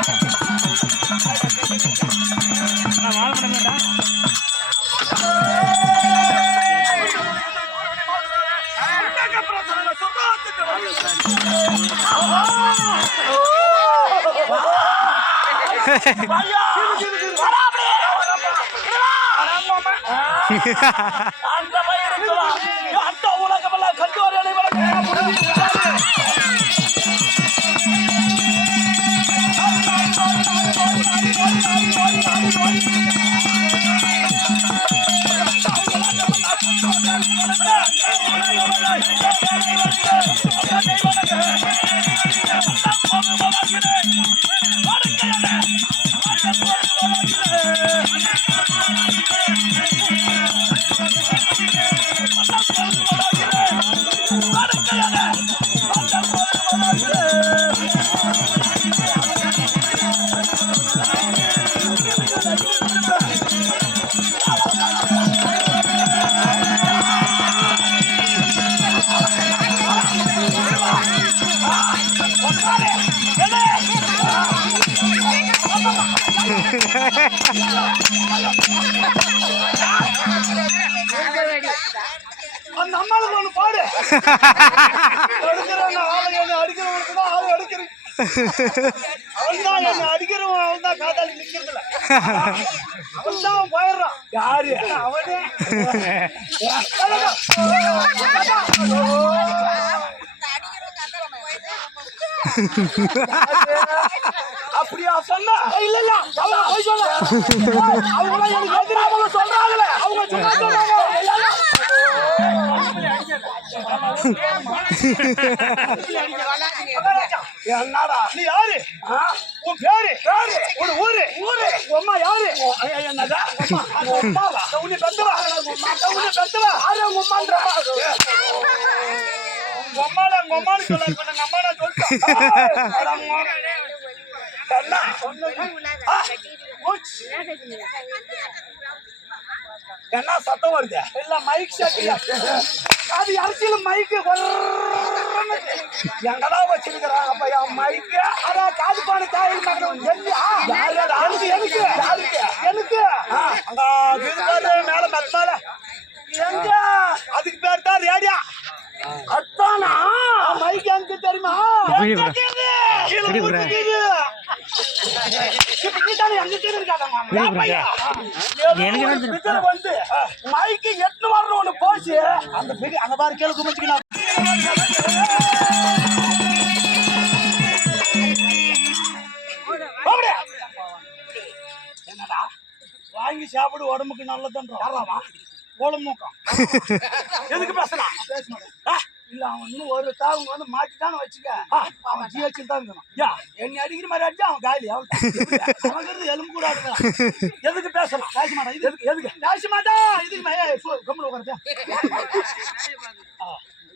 அந்த பையன் அந்த உலகமெல்லாம் கண்டு வரையலை Thank you. அந்த அம்மாளுக்கு ஒண்ணு பாடு. அடிக்கிறவன் ஆளை என்ன அடிக்கிறவனுக்கு தான் ஆளு அடிக்கிறேன். அவன் தான் என்ன அடிக்கிறவன் அவன் தான் காத்தாடி நிக்கிறதுல. அவன் தான் போயிடுறான். யாரு? அவனே. அப்படியா சொன்ன? இல்ல இல்ல. அவங்க போய் சொல்ல. அவங்க எனக்கு எதிராக சொல்றாங்களே. அவங்க சும்மா சொல்றாங்க. என்னடா நீ யாரு? உன் பேரு? பேரு உன் ஊரு? ஊரு. அம்மா யாரு? என்னடா உன் உன்னை பெத்தவா? உன்னை பெத்தவா? யாரு உங்க அம்மான்றா உங்க அம்மால உங்க அம்மான்னு சொல்ல அம்மா நான் சொல்லிட்டேன் என்ன சத்தம் வருது? இல்ல மைக் செட்டியா அது அரசியல் மைக்கு எங்கடா வச்சிருக்கிறாங்க அப்ப என் மைக்கு அதான் காது பாடு காயில் மகன் எனக்கு. எனக்கு மேல மெத்த மேல. எங்க? அதுக்கு பேர் தான் ரேடியா. அத்தானா மைக் எனக்கு தெரியுமா இப்படி bro. கீழே இப்படி bro. ஊத்திக்கிது. இப்ப நீ தானே எங்க கீழே இருக்காதம்மா. இப்படி bro. பையா. எனக்கு வந்து மைக்கு எட்டு வரணும் ஒண்ணு போச்சு. அந்த பிடி அங்க பாரு குமிச்சுக்கலாம் என்னடா? வாங்கி சாப்பிடு உடம்புக்கு நல்லதுன்றோம். யாராவா கோலமூக்கம் எதுக்கு பேசலாம் ஆ, இல்ல அவன் இன்னும் ஒரு தாவங்க வந்து மாட்டிட்டான்னு வச்சுக்க. அவன் ஜிஹெச் தான் இருக்கணும் யா. என்னை அடிக்கிற மாதிரி அடிச்சா அவன் காலி அவன் அவங்கிறது எலும்பு கூட இருக்கலாம் எதுக்கு பேசலாம் பேச மாட்டான். இது எதுக்கு எதுக்கு? பேச மாட்டான். இதுக்கு மே கம்மி உட்காந்து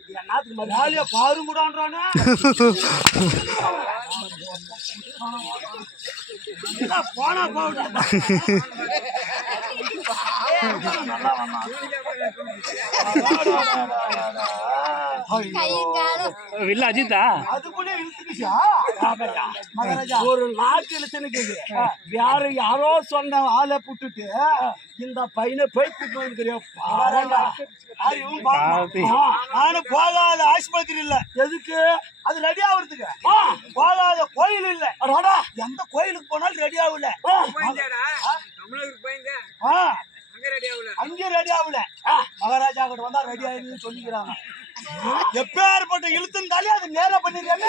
என்னத்துக்கு மாதிரி போனா வந்தான். வில்ல அஜித்தா? ஒரு நாக்கு இழுத்துனுக்குது. வேற யாரோ சொன்ன ஆளை புட்டுட்டு இந்த பையனை போய் கூட்டு வந்துக்கிறியா? பாவம்டா. யாரு இவன் பாவமா? பாவத்தி. ஆ, நானும் போகாத ஆஸ்பத்திரி இல்ல. எதுக்கு? அது ரெடி ஆகுறதுக்கு. போகாத கோயில் இல்ல. அடடா, எந்த கோயிலுக்கு போனாலும் ரெடி ஆகல. ஆ, ஆ, அங்கே ரெடி ஆகல மகாராஜா கிட்ட வந்தா ரெடி ஆயிடுன்னு சொல்லிக்கிறாங்க எப்பேற்பட்ட இழுத்துந்தாலே அது நேரா பண்ணிருக்காங்க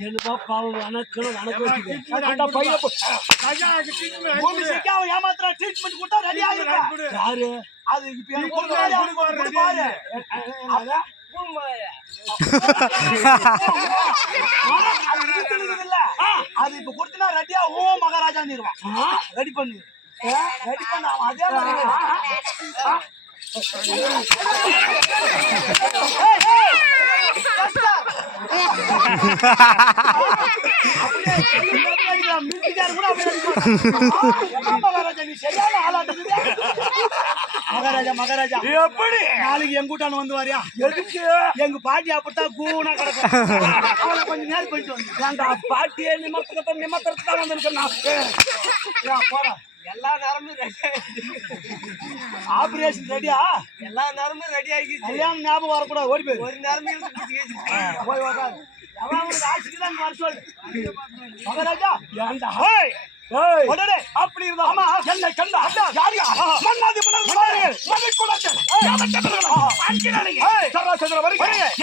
என்னப்பா பாவம் சிக்கா அவன் ஏமாத்துறா ட்ரீட்மெண்ட் கொடுத்தா ரெடி ஆகிருக்கா யாரு? அது. அது இப்ப கொடுத்தனா ரெடியா ஓ மகாராஜா ரெடி பண்ணு. ரெடி பண்ண. அதே மாதிரி மகாராஜா. மகாராஜா எப்படி நாளைக்கு எங்க கூட்டான வந்து வாரியா? எதுக்கு? எங்க பாட்டி அப்படித்தான் கூனா கிடக்கும். கொஞ்சம் நேரம் போயிட்டு வந்து. ஏன்டா பாட்டியே நிமத்திரத்தை தான் வந்திருக்கேன் போடா. எல்லா நேரமும் ஆபரேஷன் ரெடியா எல்லா நேரமும் ரெடி ஆகிடுச்சு கல்யாணம் ஞாபகம் வரக்கூடாது ஓடி போய் ஒரு நேரமே போய் உக்காரு. அவன் ஆட்சிக்கு தான் மகாராஜா ஏய், உடனே அப்படி இருந்தா. என்னை கண்டா யாரியா மன்னாதி.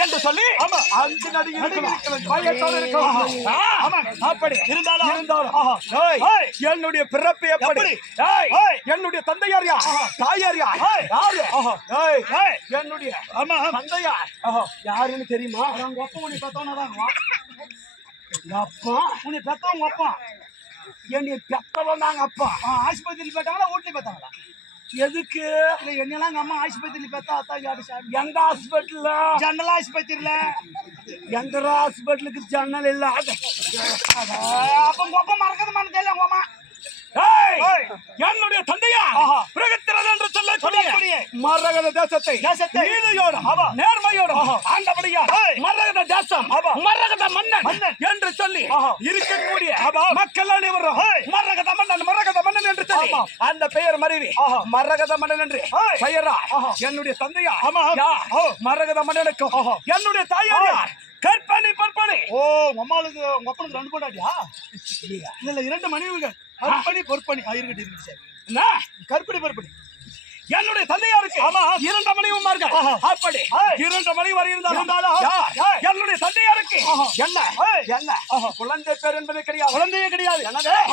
என்று சொல்லி ஆமா. அஞ்சு. என்னுடைய பிறப்பு எப்படி. என்னுடைய தந்தையார் யார்? தாயார் யார். என்னுடைய ஆமா. தந்தையார். யாருன்னு தெரியுமா? உங்க அப்பா உன்னை பெத்தவனதான் அப்பா? உன்னை பெத்தவங்க அப்பா. என்னைய பெத்தவன் தாங்க அப்பா ஆஸ்பத்திரி ஆஸ்பத்திரியில் பெத்தாங்களா வீட்ல பெத்தாங்களா எதுக்கு? இல்ல என்னெல்லாம் எங்க அம்மா ஆஸ்பத்திரியில் பெத்தா அத்தா யாரு சாமி எந்த ஹாஸ்பிட்டல்ல ஜன்னல் ஆஸ்பத்திரியில. எந்த ஹாஸ்பிட்டலுக்கு ஜன்னல் இல்ல? அப்ப உங்க அப்பா மறக்காத மறந்து தெரியல உங்க அம்மா? என்னுடைய தந்தையா. பிரகத்திரன் என்று சொல்லக்கூடிய மரகத தேசத்தை தேசத்தை நீதியோடு ஆமா. நேர்மையோடு. ஆண்டபடியா. மரகத தேசம் ஆமா. மரகத மன்னன். என்று சொல்லி. இருக்கக்கூடிய ஆமா. மக்கள் அனைவரும். மரகத மன்னன் மரகத மன்னன் என்று சொல்லி. அந்த பெயர் மறைவி. மரகத மன்னன் என்று. பெயரா. என்னுடைய தந்தையா. மரகத மன்னனுக்கும். என்னுடைய தாயார்? கற்பனை பற்பனை ஓ அம்மாளுக்கு உங்க அப்பனுக்கு ரெண்டு பொண்டாட்டியா? இல்ல இல்ல இரண்டு மனைவிகள். கற்பனி பொற்பனி இருக்கட்டும் இருக்கட்டும் சரி. என்ன? கற்பனி பொற்பனி என்னுடைய தந்தையாருக்கு ஆமா. இரண்டு மனைவிமார்கள். ஆஹா. அப்படி. இரண்டு மனைவி இருந்தாலும் இருந்தாலும். என்னுடைய தந்தையாருக்கு. என்ன. என்ன? குழந்தை பேர் என்பது கிடையாது. குழந்தையே கிடையாது.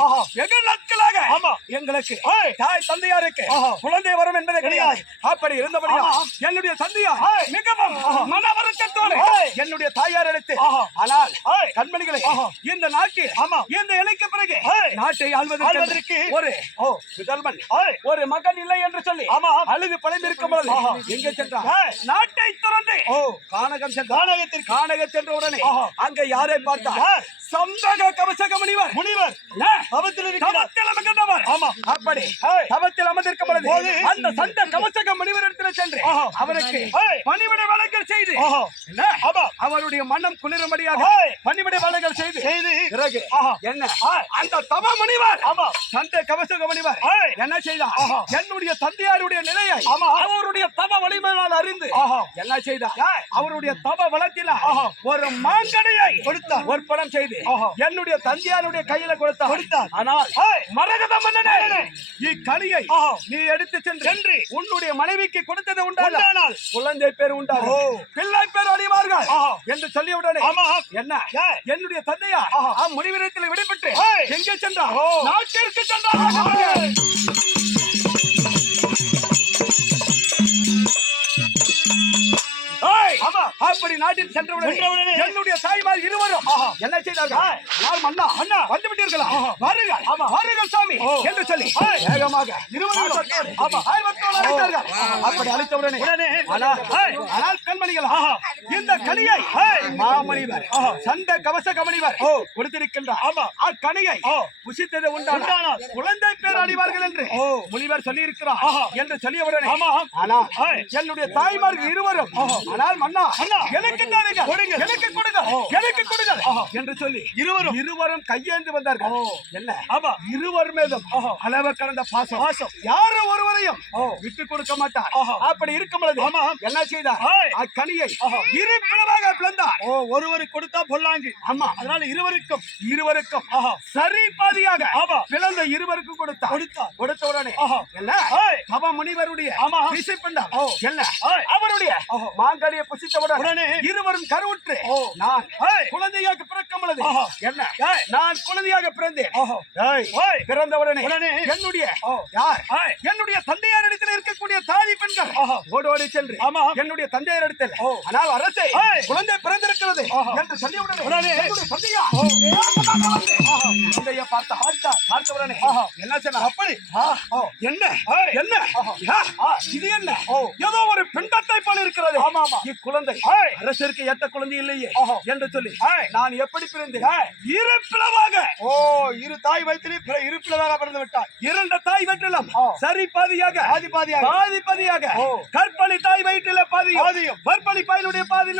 ஆஹா. வெகு நாட்களாக ஆமா. எங்களுக்கு. தாய் தந்தையாருக்கு. குழந்தை வரும் என்பது கிடையாது அப்படி இருந்தபடியா. என்னுடைய தந்தையார் ஏய். மிகவும் ஏய். என்னுடைய தாயார் எடுத்து. ஆனால். கண்மணிகளை. இந்த நாட்டில் ஆமா. இந்த இலைக்கு பிறகு. நாட்டை ஆள்வதற்கு ஒரு முதல்வன். ஒரு மகன் இல்லை என்று சொல்லி ஆமா. அழுது பழைந்திருக்கும் பொழுது. எங்கே சென்றார். நாட்டை திறந்து ஓ கானகம் சென்றார் கானகத்திற்கு கானகம் சென்ற உடனே. அங்க யாரை பார்த்தார் சந்தக கவசக முனிவர் முனிவர்? தவத்தில் அமர்ந்தவர். ஆமா. அப்படி. தவத்தில் அமர்ந்திருக்கும் பொழுது. அந்த சந்த கவசக முனிவரிடத்தில் சென்று ஆஹா. அவருக்கு. பணிவிட வேலைகள் செய்து. அவருடைய மனம் குளிரும்படியாக. பணிவிட வேலைகள் செய்து செய்து பிறகு. என்ன. அந்த தவ முனிவர் ஆமா சந்த கவசக முனிவர். என்ன செய்தார். என்னுடைய தந்தையாருடைய நிலையை. அவருடைய தவ வலிமையால் அறிந்து. என்ன செய்தார். அவருடைய தவ வளத்தில. ஒரு மாங்கனியை கொடுத்தார். ஒற்படம் செய்து ஆஹா. என்னுடைய தந்தையாருடைய கையில கொடுத்தார் கொடுத்தார். ஆனால். மரகத மன்னனே மன்னனே. இக்கனியை. நீ எடுத்து சென்று உன்னுடைய மனைவிக்கு கொடுத்தது உண்டானால் குழந்தை பேர் உண்டாகும். பிள்ளை பேர் அறிவார்கள். என்று சொல்லிய உடனே. என்ன. என்னுடைய தந்தையார் ஆஹா. அம்முனிவரத்தில் விடுபட்டு. எங்கே சென்றார். நாட்டிற்கு சென்றார் அப்படி நாட்டில் சென்றவுடனே என்னுடைய தாய்மார் இருவரும். என்ன செய்தார்கள் யார் மன்னா அண்ணா. வந்து விட்டீர்களா. வாருங்கள். வாருங்கள் சாமி. என்று சொல்லி. வேகமாக இருவரும். ஆமா. அப்படி அழைத்தவுடனே உடனே கண்மணிகள். இந்த கனியை. மாமணிவர். சந்த கவச கமணிவர் ஓ. கொடுத்திருக்கின்றார் ஆமா. அக்கனியை. புசித்தது உண்டானால் குழந்தை பேர் அழிவார்கள் என்று ஓ. முனிவர் சொல்லி இருக்கிறார் ஆஹா. என்று சொல்லிய உடனே ஆமா. ஆனால். என்னுடைய தாய்மார்கள் இருவரும் ஆனால் மன்னா. எனக்கு கொடுங்கள். எனக்கு. எனக்கு கொடுங்கள். என்று சொல்லி இருவரும். இருவரும் கையேந்து வந்தார்கள். என்ன ஆமா. இருவர் ஆஹா. அளவு கடந்த பாசம் பாசம். யாரும் ஒருவரையும். விட்டு கொடுக்க மாட்டார். அப்படி இருக்கும் பொழுது ஆமா. என்ன செய்தார். அக்கனியை. இரு பிளவாக பிளந்தார் ஒருவருக்கு கொடுத்தா பொல்லாங்கு ஆமா அதனால இருவருக்கும் இருவருக்கும். சரி பாதியாக ஆமா. பிளந்த இருவருக்கும் கொடுத்தார் கொடுத்தார். கொடுத்த உடனே. என்ன. தவ முனிவருடைய ஆமா. விசைப்பிண்டம் ஓ. என்ன. அவருடைய ஆஹா. மாங்கனியை புசித்தவுடன் உடனே இருவரும் கருவுற்று ஓ. நான். குழந்தையாக பிறக்கும் பொழுது ஆஹா. என்ன. நான் குழந்தையாக பிறந்தேன். ஆஹா. ஏய். ஏய். பிறந்த உடனே. உடனே என்னுடைய. யார். என்னுடைய தந்தையாரிடத்தில் இருக்கக்கூடிய தாதி பெண்கள் ஆஹா. ஓடி ஓடி சென்று. ஆமா. என்னுடைய தந்தையாரிடத்தில். ஓ. ஆனால் அரசே. குழந்தை பிறந்திருக்கிறது. என்று சொல்லிய உடனே. உடனே தந்தையார் வந்து தந்தையை பார்த்தா பார்த்தா பார்த்தவரனே என்ன சொன்ன? அப்படி. என்ன? என்ன? இது என்ன? ஏதோ ஒரு பிண்டத்தை போல இருக்கிறது. இக்குழந்தை. அரசருக்கு ஏற்ற குழந்தை இல்லையே. என்று சொல்லி நான் எப்படி பிறந்தேன் இரு பிளவாக ஓ இரு தாய் வயிற்றிலே இரு பிளவாக பிறந்து விட்டார் இரண்டு தாய் வயிற்றிலும் சரி பாதியாக பாதி பாதியாக பாதி பாதியாக கற்பழி தாய் வயிற்றில பாதி பாதியும். கற்பழி பாயினுடைய பாதி